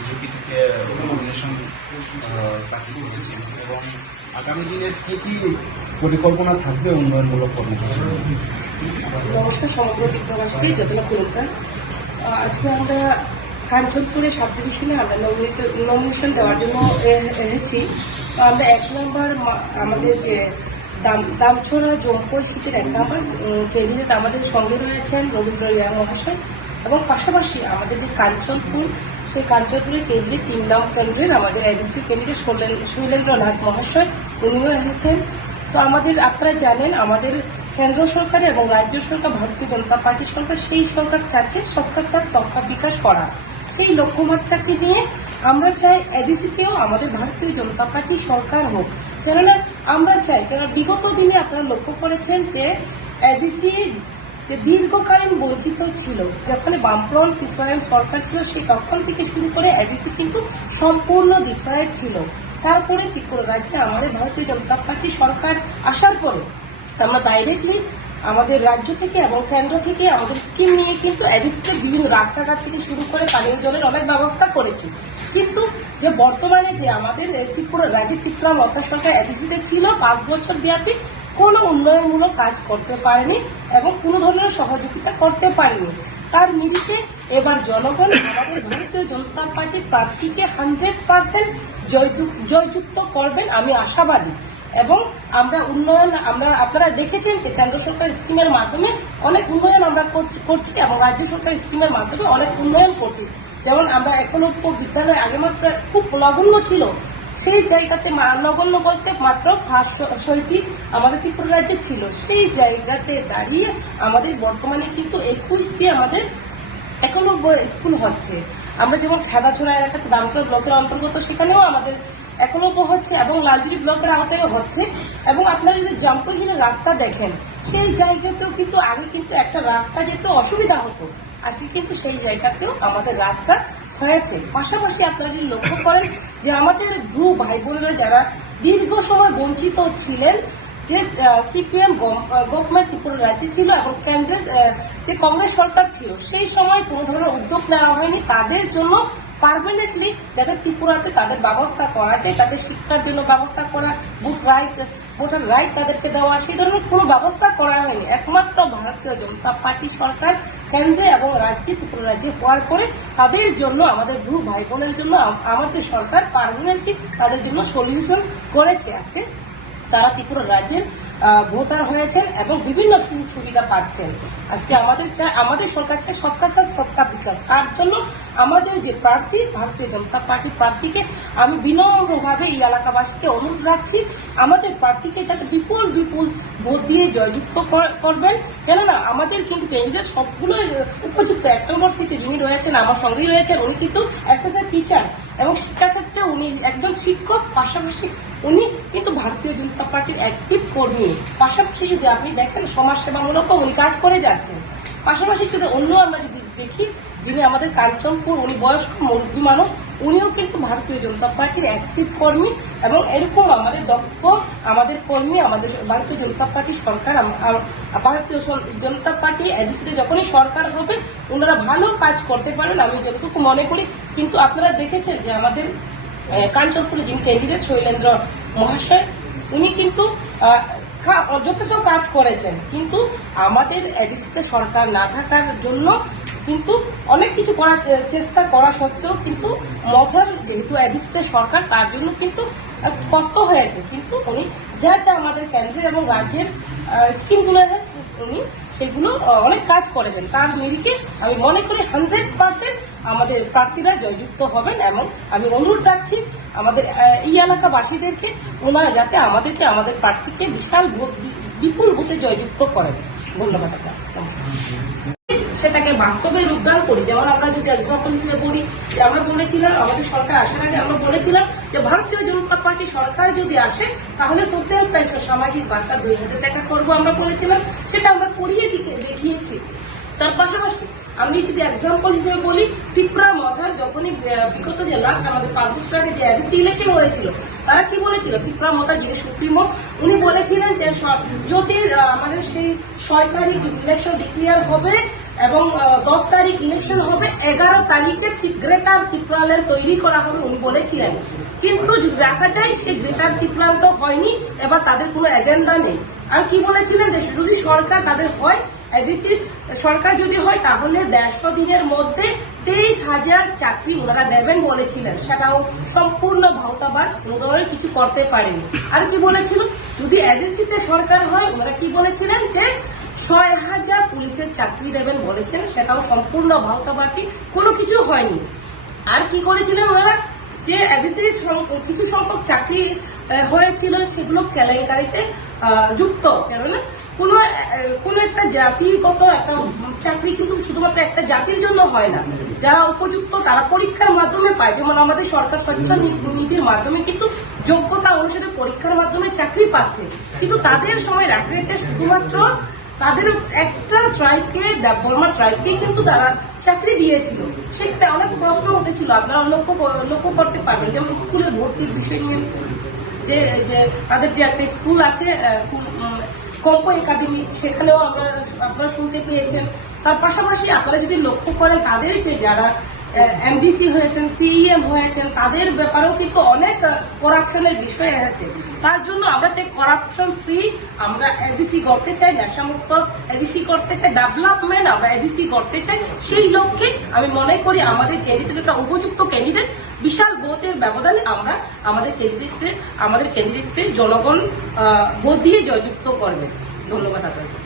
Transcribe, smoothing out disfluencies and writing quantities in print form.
BJP থেকে nomination দাখিল করেছেন এবং আগামী দিনের কী কী পরিকল্পনা থাকবে উন্নয়নমূলক কর্মসূচি? নমস্কার সমগ্র বিদ্যাবাসীকে যতটা পুরস্কার। আজকে আমরা কাঞ্চনপুরে সাব ডিভিশনে আমরা নমিনেশন দেওয়ার জন্য এসেছি। আমরা 1 নম্বর আমাদের যে দামছড়া জম্পল শীতের 1 নম্বর ক্যান্ডিডেট আমাদের সঙ্গে রয়েছেন রবীন্দ্র রিয়া মহাশয়, এবং পাশাপাশি আমাদের যে কাঞ্চনপুর, সেই কাঞ্চনপুরের ক্যান্ডিডেট 3 নং কেন্দ্রের আমাদের এডিসি ক্যান্ডিডেট শৈলেন্দ্রনাথ মহাশয়, উনিও এসেছেন। তো আমাদের আপনারা জানেন আমাদের কেন্দ্র সরকার এবং রাজ্য সরকার, ভারতীয় জনতা পার্টি সরকার, সেই সরকার চাচ্ছে সবকা সাথ সবকা বিকাশ করা। সেই লক্ষ্যমাত্রাকে নিয়ে আমরা চাই এডিসিতেও আমাদের ভারতীয় জনতা পার্টি সরকার হোক। কেননা আমরা চাই, কেননা বিগত দিনে আপনারা লক্ষ্য করেছেন যে এডিসি যে দীর্ঘকালীন বঞ্চিত ছিল, যেখানে বামফ্রন্ট সিপিআইএম সরকার ছিল, সেই তখন থেকে শুরু করে এডিসি কিন্তু সম্পূর্ণ ডিপ্রাইভ ছিল। তারপরে ত্রিপুরা রাজ্যে আমাদের ভারতীয় জনতা পার্টি সরকার আসার পরে আমরা ডাইরেক্টলি আমাদের রাজ্য থেকে এবং কেন্দ্র থেকে আমাদের স্কিম নিয়ে কিন্তু এডিসিতে বিভিন্ন রাস্তাঘাট থেকে শুরু করে পানীয় জলের অনেক ব্যবস্থা করেছি। কিন্তু যে বর্তমানে যে আমাদের ত্রিপুরা রাজ্যে ত্রিপুরা মতা সরকার এডিসিতে ছিল 5 বছর ব্যাপী কোনো উন্নয়নমূলক কাজ করতে পারেনি এবং কোনো ধরনের সহযোগিতা করতে পারেনি। তার নিরিখে এবার জনগণ আমাদের ভারতীয় জনতা পার্টির প্রার্থীকে 100% জয়যুক্ত করবেন, আমি আশাবাদী। এবং আমরা উন্নয়ন, আপনারা দেখেছেন যে কেন্দ্র সরকার স্কিমের মাধ্যমে অনেক উন্নয়ন আমরা করছি এবং রাজ্য সরকার স্কিমের মাধ্যমে অনেক উন্নয়ন করছি। যেমন আমরা একলব্য বিদ্যালয় আগে মাত্র খুব নগণ্য ছিল, সেই জায়গাতে নগণ্য বলতে মাত্র 500টি আমাদের ত্রিপুরা রাজ্যে ছিল, সেই জায়গাতে দাঁড়িয়ে আমাদের বর্তমানে কিন্তু 21টি আমাদের একলব্য স্কুল হচ্ছে। আমরা যেমন খেদাছড়া এলাকাতে দামছড়া ব্লকের অন্তর্গত, সেখানেও আমাদের একলব্য হচ্ছে এবং লালজুড়ি ব্লকের আওতায়ও হচ্ছে। এবং আপনারা যদি জাম্পহিনের রাস্তা দেখেন, সেই জায়গাতেও কিন্তু আগে কিন্তু একটা রাস্তা যেতে অসুবিধা হতো, আজকে কিন্তু সেই জায়গাতেও আমাদের রাস্তা হয়েছে। পাশাপাশি আপনারা যদি লক্ষ্য করেন যে আমাদের ভ্রু ভাই বোনেরা যারা দীর্ঘ সময় বঞ্চিত ছিলেন, যে সিপিএম গভর্নমেন্ট ত্রিপুরা রাজ্যে ছিল এবং কেন্দ্রের যে কংগ্রেস সরকার ছিল, সেই সময় কোনো ধরনের উদ্যোগ নেওয়া হয়নি তাদের জন্য পার্মানেন্টলি যাতে ত্রিপুরাতে তাদের ব্যবস্থা করা যায়, তাদের শিক্ষার জন্য ব্যবস্থা করা, ভোটার রাইট তাদেরকে দেওয়া, সেই ধরনের কোনো ব্যবস্থা করা হয়নি। একমাত্র ভারতীয় জনতা পার্টি সরকার কেন্দ্রে এবং রাজ্যে ত্রিপুরা রাজ্যে হওয়ার পরে তাদের জন্য, আমাদের ভ্রু ভাই বোনের জন্য আমাদের সরকার পার্মানেন্টলি তাদের জন্য সলিউশন করেছে। আজকে তারা ত্রিপুরা রাজ্যের ভোটার হয়েছেন এবং বিভিন্ন সুযোগ সুবিধা পাচ্ছেন। আজকে আমাদের সরকার চাই সবকা সাথ সবকা বিকাশ। তার জন্য আমাদের যে প্রার্থী, ভারতীয় জনতা পার্টির প্রার্থীকে আমি বিনম্রভাবে এই এলাকাবাসীকে অনুরোধ রাখছি, আমাদের প্রার্থীকে যাতে বিপুল বিপুল ভোট দিয়ে জয়যুক্ত করবেন। কেননা আমাদের কিন্তু ক্যান্ডিডেট সবগুলো উপযুক্ত। 1 নম্বর সিটে যিনি রয়েছেন আমার সঙ্গেই রয়েছেন, উনি কিন্তু এসএসএ টিচার এবং শিক্ষাক্ষেত্রে উনি একজন শিক্ষক, পাশাপাশি উনি কিন্তু ভারতীয় জনতা পার্টির অ্যাক্টিভ কর্মী। পাশাপাশি যদি আপনি দেখেন সমাজসেবামূলক উনি কাজ করে যাচ্ছেন। পাশাপাশি যদি অন্য আমরা যদি দেখি, যিনি আমাদের কাঞ্চনপুর, উনি বয়স্ক মুরব্বী মানুষ, উনিও কিন্তু ভারতীয় জনতা পার্টির অ্যাক্টিভ কর্মী। এবং এরকম আমাদের দক্ষ আমাদের কর্মী, আমাদের ভারতীয় জনতা পার্টি সরকার, ভারতীয় জনতা পার্টি এডিসিতে যখনই সরকার হবে ওনারা ভালো কাজ করতে পারেন আমি যতটুকু মনে করি। কিন্তু আপনারা দেখেছেন যে আমাদের কাঞ্চনপুরে যিনি ক্যান্ডিডেট শৈলেন্দ্র মহাশয়, উনি কিন্তু যথেষ্ট কাজ করেছেন, কিন্তু আমাদের এডিসিতে সরকার না থাকার জন্য কিন্তু অনেক কিছু করার চেষ্টা করা সত্ত্বেও কিন্তু মথার যেহেতু এডিসিতে সরকার, তার জন্য কিন্তু কষ্ট হয়েছে। কিন্তু উনি যা যা আমাদের কেন্দ্রের এবং রাজ্যের স্কিমগুলো উনি সেগুলো অনেক কাজ করেছেন। তার নিরিখে আমি মনে করি 100% আমাদের প্রার্থীরা জয়যুক্ত হবেন। এবং আমি অনুরোধ রাখছি আমাদের এই এলাকাবাসীদেরকে, ওনারা যাতে আমাদের প্রার্থীকে বিশাল ভোট, বিপুল ভোটে জয়যুক্ত করেন। ধন্যবাদ। সেটাকে বাস্তবে রূপদান করি। যেমন আমরা যদি এক্সাম্পল হিসেবে বলি, আমরা বলেছিলাম আমাদের সরকার আসার আগে আমরা বলেছিলাম যে ভারতীয় জনতা পার্টি সরকার যদি আসে তাহলে সোশ্যাল পেনশন, সামাজিক ভাতা 2000 টাকা করবো আমরা বলেছিলাম, সেটা আমরা করিয়ে দেখিয়েছি। তার পাশাপাশি আমি যদি এক্সাম্পল হিসেবে বলি, ত্রিপুরা মথার যখনই বিগত যে লাস্ট আমাদের 5 বছর আগে যে এডিসি ইলেকশন হয়েছিল, তারা কি বলেছিল, ত্রিপুরা মথা যিনি সুপ্রিমো, উনি বলেছিলেন যে যদি আমাদের সেই 6 তারিখ যদি ইলেকশন ডিক্লেয়ার হবে এবং 10 তারিখ ইলেকশন হবে, 11 তারিখে গ্রেটার ত্রিপুরাল্যান্ড তৈরি করা হবে উনি বলেছিলেন। কিন্তু দেখা যায় সে গ্রেটার ত্রিপুরাল্যান্ড তো হয়নি, এবার তাদের কোনো এজেন্ডা নেই। আর কি বলেছিলেন যে যদি সরকার তাদের হয়, এবিসি সরকার যদি হয় তাহলে 150 দিনের মধ্যে 23,000 চাকরি ওনারা দেবেন বলেছিলেন। সেটাও সম্পূর্ণ ভাওতাবাজ, কোনো ধরনের কিছু করতে পারেনি। আর কি বলেছিল, যদি এবিসিতে সরকার হয় ওনারা কি বলেছিলেন যে 6,000 পুলিশের চাকরি দেবেন বলেছেন, সেটাও সম্পূর্ণ ভাওতাবাজি, কোনো কিছু হয়নি। আর কি করেছিলেন ওনারা, যে এবিসির কিছু সংখ্যক চাকরি হয়েছিল সেগুলো কেলেঙ্কারিতে যুক্ত। কেননা কোনো একটা জাতিগত একটা চাকরি কিন্তু শুধুমাত্র একটা জাতির জন্য হয় না, যারা উপযুক্ত তারা পরীক্ষার মাধ্যমে পায়। যেমন আমাদের সরকার সচেতন নীতির মাধ্যমে কিন্তু যোগ্যতা অনুসারে পরীক্ষার মাধ্যমে চাকরি পাচ্ছে, কিন্তু তাদের সময় রাখা গেছে শুধুমাত্র তাদের একটা ট্রাইবকে, বর্মা ট্রাইবকে কিন্তু তারা চাকরি দিয়েছিল। সেক্ষেত্রে অনেক প্রশ্ন উঠেছিল, আপনারা লক্ষ্য করতে পারবেন। যেমন স্কুলের ভর্তির বিষয় নিয়ে, যে তাদের যে একটা স্কুল আছে কম্পো একাডেমি, সেখানেও আপনারা শুনতে পেয়েছেন। তার পাশাপাশি আপনারা যদি লক্ষ্য করেন তাদের যে যারা এমডিসি হয়েছেন, সিইএম হয়েছেন, তাদের ব্যাপারেও কিন্তু অনেক করাপশনের বিষয় আছে। তার জন্য আমরা চাই করাপশন ফ্রি, আমরা এডিসি করতে চাই, নেশামুক্ত এডিসি করতে চাই, ডেভেলপমেন্ট আমরা এডিসি করতে চাই। সেই লক্ষ্যে আমি মনে করি আমাদের ক্যান্ডিডেট একটা উপযুক্ত ক্যান্ডিডেট, বিশাল ভোটের ব্যবধানে আমরা আমাদের ক্যান্ডিডেটকে জনগণ ভোট দিয়ে জয়যুক্ত করবে। ধন্যবাদ আপনাকে।